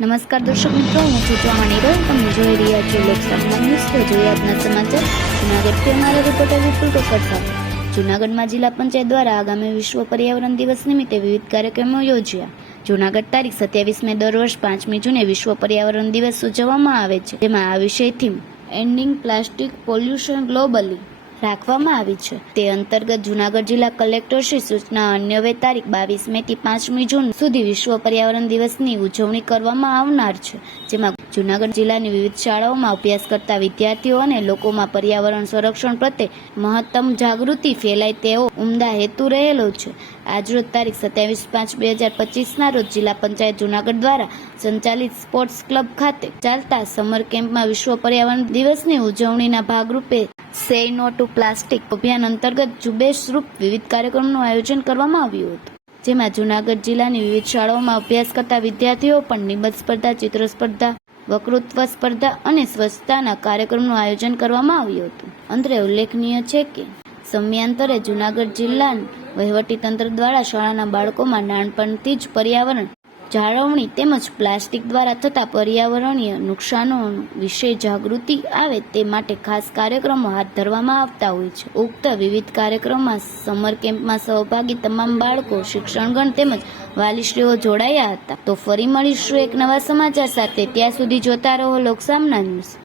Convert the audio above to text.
નમસ્કાર દર્શક મિત્રો, હું છું ચૌહાણ હિરોલ તમે જોઈ રહ્યા છો લોકસભા ન્યૂઝ તો જોઈએ આજના સમાચાર. જુનાગઢથી અમારા રિપોર્ટર વિપુલ કોકર સાથે જુનાગઢમાં જિલ્લા પંચાયત દ્વારા આગામી વિશ્વ પર્યાવરણ દિવસ નિમિત્તે વિવિધ કાર્યક્રમો યોજ્યા. જુનાગઢ તારીખ સત્યાવીસ મે દર વર્ષ પાંચમી જૂને વિશ્વ પર્યાવરણ દિવસ ઉજવવામાં આવે છે. જેમાં આ વિષય theme ending plastic pollution globally રાખવામાં આવી છે. તે અંતર્ગત જુનાગઢ જિલ્લા કલેક્ટરશ્રી સૂચના અન્યવે તારીખ બાવીસ મે થી પાંચમી જૂન સુધી વિશ્વ પર્યાવરણ દિવસની ઉજવણી કરવામાં આવનાર છે, જેમાં જુનાગઢ જિલ્લાની વિવિધ શાળાઓમાં અભ્યાસ કરતા વિદ્યાર્થીઓ અને લોકોમાં પર્યાવરણ સંરક્ષણ પ્રત્યે મહત્તમ જાગૃતિ ફેલાય તેવો ઉમદા હેતુ રહેલો છે. આજરોજ તારીખ સત્યાવીસ પાંચ બે હજાર પચીસના રોજ જિલ્લા પંચાયત જુનાગઢ દ્વારા સંચાલિત સ્પોર્ટ્સ ક્લબ ખાતે ચાલતા સમર કેમ્પમાં વિશ્વ પર્યાવરણ દિવસની ઉજવણીના ભાગરૂપે સે નો ટુ પ્લાસ્ટિક અભિયાન અંતર્ગત ઝુંબેશ રૂપ વિવિધ કાર્યક્રમનું આયોજન કરવામાં આવ્યું હતું. જેમાં જુનાગઢ જિલ્લાની વિવિધ શાળાઓમાં અભ્યાસ કરતા વિદ્યાર્થીઓ પણ નિબંધ સ્પર્ધા, ચિત્ર સ્પર્ધા, વક્તૃત્વ સ્પર્ધા અને સ્વચ્છતાના કાર્યક્રમનું આયોજન કરવામાં આવ્યું હતું. અંતરે ઉલ્લેખનીય છે કે સમયાંતરે જુનાગઢ જિલ્લા વહીવટીતંત્ર દ્વારા શાળાના બાળકોમાં નાનપણથી જ પર્યાવરણ, જાળવણી તેમજ પ્લાસ્ટિક દ્વારા થતા પર્યાવરણીય નુકસાનો વિશે જાગૃતિ આવે તે માટે ખાસ કાર્યક્રમો હાથ ધરવામાં આવતા હોય છે. ઉક્ત વિવિધ કાર્યક્રમમાં સમર કેમ્પમાં સહભાગી તમામ બાળકો, શિક્ષણગણ તેમજ વાલીશ્રીઓ જોડાયા હતા. તો ફરી મળીશું એક નવા સમાચાર સાથે. ત્યાં સુધી જોતા રહો લોકસામના ન્યૂઝ.